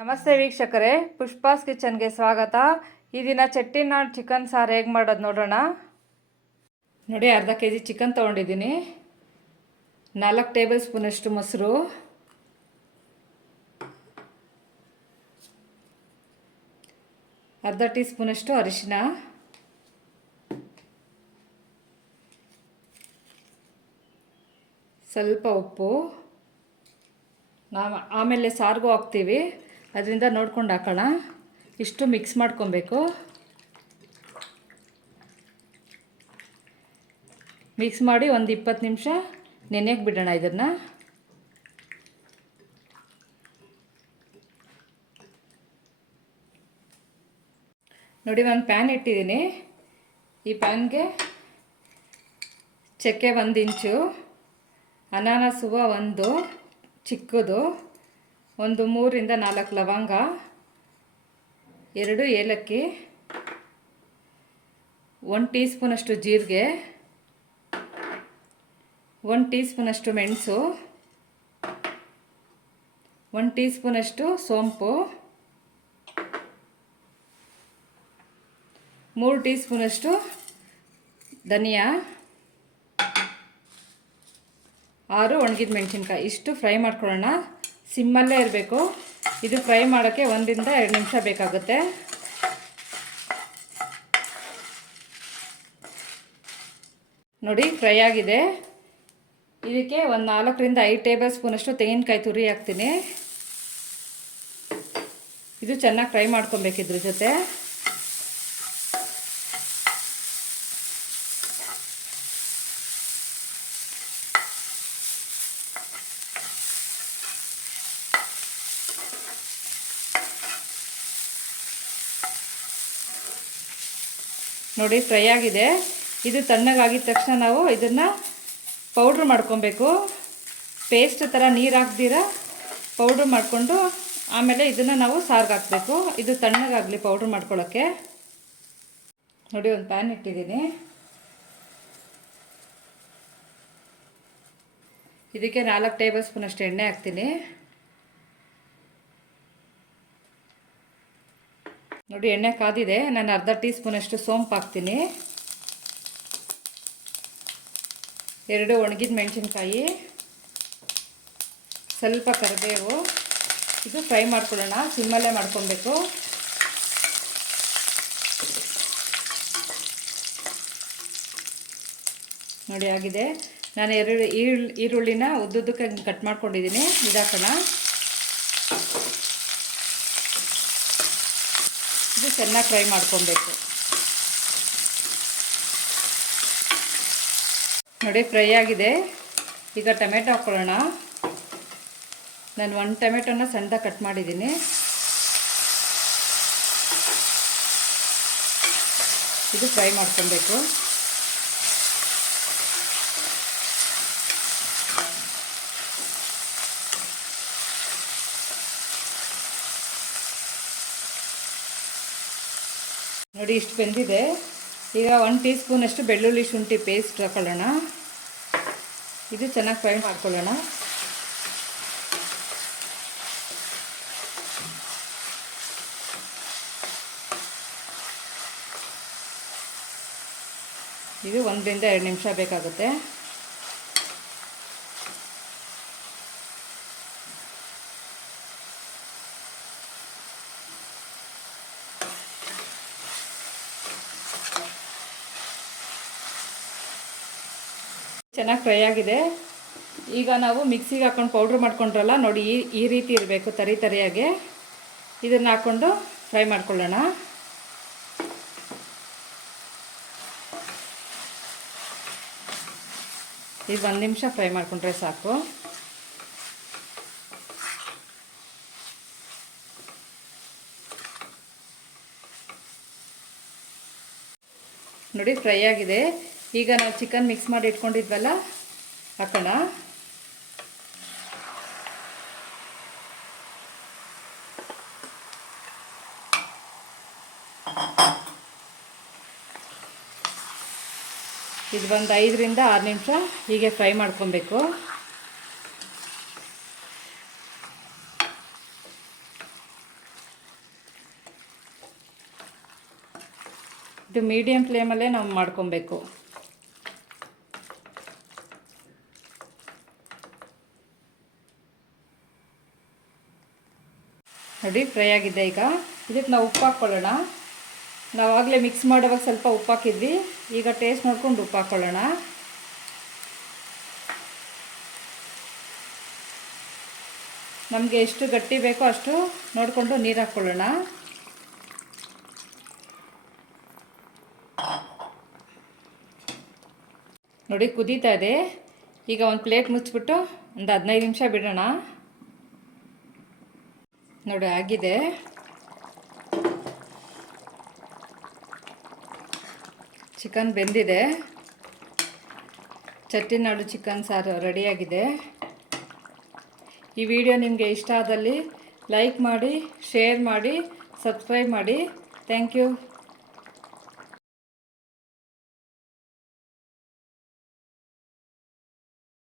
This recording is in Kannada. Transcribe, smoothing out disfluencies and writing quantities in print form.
ನಮಸ್ತೆ ವೀಕ್ಷಕರೇ, ಪುಷ್ಪಾಸ್ ಕಿಚನ್ಗೆ ಸ್ವಾಗತ. ಈ ದಿನ ಚೆಟ್ಟಿನಾಡ್ ಚಿಕನ್ ಸಾರು ಹೇಗೆ ಮಾಡೋದು ನೋಡೋಣ. ನೋಡಿ, ಅರ್ಧ kg ಚಿಕನ್ ತೊಗೊಂಡಿದ್ದೀನಿ. 4 ಟೇಬಲ್ ಸ್ಪೂನಷ್ಟು ಮೊಸರು, ಅರ್ಧ ಟೀ ಸ್ಪೂನಷ್ಟು ಅರಿಶಿನ, ಸ್ವಲ್ಪ ಉಪ್ಪು. ಆಮೇಲೆ ಸಾರಿಗೂ ಹಾಕ್ತೀವಿ, ಅದರಿಂದ ನೋಡ್ಕೊಂಡು ಹಾಕೋಣ. ಇಷ್ಟು ಮಿಕ್ಸ್ ಮಾಡ್ಕೊಬೇಕು. ಮಿಕ್ಸ್ ಮಾಡಿ ಒಂದು 20 ನಿಮಿಷ ನೆನೆಯಕ್ಕೆ ಬಿಡೋಣ ಇದನ್ನು. ನೋಡಿ, ಒಂದು ಪ್ಯಾನ್ ಇಟ್ಟಿದ್ದೀನಿ. ಈ ಪ್ಯಾನ್ಗೆ ಚಕ್ಕೆ 1 ಇಂಚು, ಅನಾನಸ್ ಹೂವು 1 ಚಿಕ್ಕದು, ಒಂದು 3 ರಿಂದ 4 ಲವಂಗ, 2 ಏಲಕ್ಕಿ, 1 ಟೀ ಸ್ಪೂನಷ್ಟು ಜೀರಿಗೆ, 1 ಟೀ ಸ್ಪೂನಷ್ಟು ಮೆಣಸು, 1 ಟೀ ಸ್ಪೂನಷ್ಟು ಸೋಂಪು, 3 ಟೀ ಸ್ಪೂನಷ್ಟು ಧನಿಯಾ, 6 ಒಣಗಿದ ಮೆಣಸಿನ್ಕಾಯಿ. ಇಷ್ಟು ಫ್ರೈ ಮಾಡ್ಕೊಳ್ಳೋಣ. ಸಿಮ್ಮಲ್ಲೇ ಇರಬೇಕು. ಇದು ಫ್ರೈ ಮಾಡೋಕ್ಕೆ 1 ರಿಂದ 2 ನಿಮಿಷ ಬೇಕಾಗುತ್ತೆ. ನೋಡಿ, ಫ್ರೈ ಆಗಿದೆ. ಇದಕ್ಕೆ ಒಂದು 4 ರಿಂದ 5 ಟೇಬಲ್ ಸ್ಪೂನಷ್ಟು ತೆಂಗಿನಕಾಯಿ ತುರಿ ಹಾಕ್ತೀನಿ. ಇದು ಚೆನ್ನಾಗಿ ಫ್ರೈ ಮಾಡ್ಕೊಬೇಕು ಇದ್ರ ಜೊತೆ. ನೋಡಿ, ಫ್ರೈ ಆಗಿದೆ. ಇದು ತಣ್ಣಗಾಗಿದ ತಕ್ಷಣ ನಾವು ಇದನ್ನು ಪೌಡ್ರ್ ಮಾಡ್ಕೊಬೇಕು. ಪೇಸ್ಟ್ ಥರ ನೀರು ಹಾಕ್ದಿರ ಪೌಡ್ರ್ ಮಾಡಿಕೊಂಡು ಆಮೇಲೆ ಇದನ್ನು ನಾವು ಸಾರಿಗೆ ಹಾಕಬೇಕು. ಇದು ತಣ್ಣಗಾಗಲಿ ಪೌಡ್ರ್ ಮಾಡ್ಕೊಳ್ಳೋಕ್ಕೆ. ನೋಡಿ, ಒಂದು ಪ್ಯಾನ್ ಇಟ್ಟಿದ್ದೀನಿ. ಇದಕ್ಕೆ 4 ಟೇಬಲ್ ಸ್ಪೂನಷ್ಟು ಎಣ್ಣೆ ಹಾಕ್ತೀನಿ. ನೋಡಿ, ಎಣ್ಣೆ ಕಾದಿದೆ. ನಾನು ಅರ್ಧ ಟೀ ಸ್ಪೂನಷ್ಟು ಸೋಂಪು ಹಾಕ್ತೀನಿ, 2 ಒಣಗಿದ ಮೆಣಸಿನ್ಕಾಯಿ, ಸ್ವಲ್ಪ ಕರಿಬೇವು. ಇದು ಫ್ರೈ ಮಾಡ್ಕೊಳ್ಳೋಣ. ಸಿಮ್ಮಲ್ಲೇ ಮಾಡ್ಕೊಬೇಕು. ನೋಡಿ, ಆಗಿದೆ. ನಾನು 2 ಈರುಳ್ಳಿನ ಉದ್ದುದ್ದಕ್ಕೆ ಕಟ್ ಮಾಡ್ಕೊಂಡಿದ್ದೀನಿ. ಇದಾಕೋಣ. ಇದು ಚೆನ್ನಾಗಿ ಫ್ರೈ ಮಾಡ್ಕೊಬೇಕು. ನೋಡಿ, ಫ್ರೈ ಆಗಿದೆ. ಈಗ ಟೊಮೆಟೊ ಹಾಕ್ಕೊಳ್ಳೋಣ. ನಾನು 1 ಟೊಮೆಟೊನ ಸಣ್ಣದಾಗಿ ಕಟ್ ಮಾಡಿದ್ದೀನಿ. ಇದು ಫ್ರೈ ಮಾಡ್ಕೊಬೇಕು. ನೋಡಿ, ಇಷ್ಟು ಬೆಂದಿದೆ. ಈಗ 1 ಟೀ ಸ್ಪೂನಷ್ಟು ಬೆಳ್ಳುಳ್ಳಿ ಶುಂಠಿ ಪೇಸ್ಟ್ ಹಾಕೊಳ್ಳೋಣ. ಇದು ಚೆನ್ನಾಗಿ ಫ್ರೈ ಮಾಡ್ಕೊಳ್ಳೋಣ. ಇದು 1 ರಿಂದ 2 ನಿಮಿಷ ಬೇಕಾಗುತ್ತೆ. ಚೆನ್ನಾಗಿ ಫ್ರೈ ಆಗಿದೆ. ಈಗ ನಾವು ಮಿಕ್ಸಿಗೆ ಹಾಕ್ಕೊಂಡು ಪೌಡ್ರ್ ಮಾಡ್ಕೊಂಡ್ರಲ್ಲ, ನೋಡಿ ಈ ರೀತಿ ಇರಬೇಕು, ತರಿ ತರಿಯಾಗೆ. ಇದನ್ನು ಹಾಕ್ಕೊಂಡು ಫ್ರೈ ಮಾಡ್ಕೊಳ್ಳೋಣ. ಇದು 1 ನಿಮಿಷ ಫ್ರೈ ಮಾಡಿಕೊಂಡ್ರೆ ಸಾಕು. ನೋಡಿ, ಫ್ರೈ ಆಗಿದೆ. ಈಗ ನಾವು ಚಿಕನ್ ಮಿಕ್ಸ್ ಮಾಡಿ ಇಟ್ಕೊಂಡಿದ್ವಲ್ಲ, ಹಾಕೋಣ. ಇದು ಒಂದು 5 ರಿಂದ 6 ನಿಮಿಷ ಹೀಗೆ ಫ್ರೈ ಮಾಡ್ಕೊಬೇಕು. ಇದು ಮೀಡಿಯಮ್ ಫ್ಲೇಮಲ್ಲೇ ನಾವು ಮಾಡ್ಕೊಬೇಕು. ನೋಡಿ ಫ್ರೈ ಆಗಿದೆ. ಈಗ ಇದಕ್ಕೆ ನಾವು ಉಪ್ಪು ಹಾಕ್ಕೊಳ್ಳೋಣ. ನಾವು ಆಗಲೇ ಮಿಕ್ಸ್ ಮಾಡುವಾಗ ಸ್ವಲ್ಪ ಉಪ್ಪು ಹಾಕಿದ್ವಿ, ಈಗ ಟೇಸ್ಟ್ ನೋಡ್ಕೊಂಡು ಉಪ್ಪು ಹಾಕ್ಕೊಳ್ಳೋಣ. ನಮಗೆ ಎಷ್ಟು ಗಟ್ಟಿ ಬೇಕೋ ಅಷ್ಟು ನೋಡಿಕೊಂಡು ನೀರು ಹಾಕ್ಕೊಳ್ಳೋಣ. ನೋಡಿ ಕುದೀತಾ ಇದೆ. ಈಗ ಒಂದು ಪ್ಲೇಟ್ ಮುಚ್ಚಿಬಿಟ್ಟು ಒಂದು 15 ನಿಮಿಷ ಬಿಡೋಣ. ನೋಡಿ ಆಗಿದೆ. ಚಿಕನ್ ಬೆಂದಿದೆ. ಚೆಟ್ಟಿನಾಡು ಚಿಕನ್ ಸಾರು ರೆಡಿಯಾಗಿದೆ. ಈ ವಿಡಿಯೋ ನಿಮಗೆ ಇಷ್ಟ ಆದಲ್ಲಿ ಲೈಕ್ ಮಾಡಿ, ಶೇರ್ ಮಾಡಿ, ಸಬ್ಸ್ಕ್ರೈಬ್ ಮಾಡಿ. Thank you.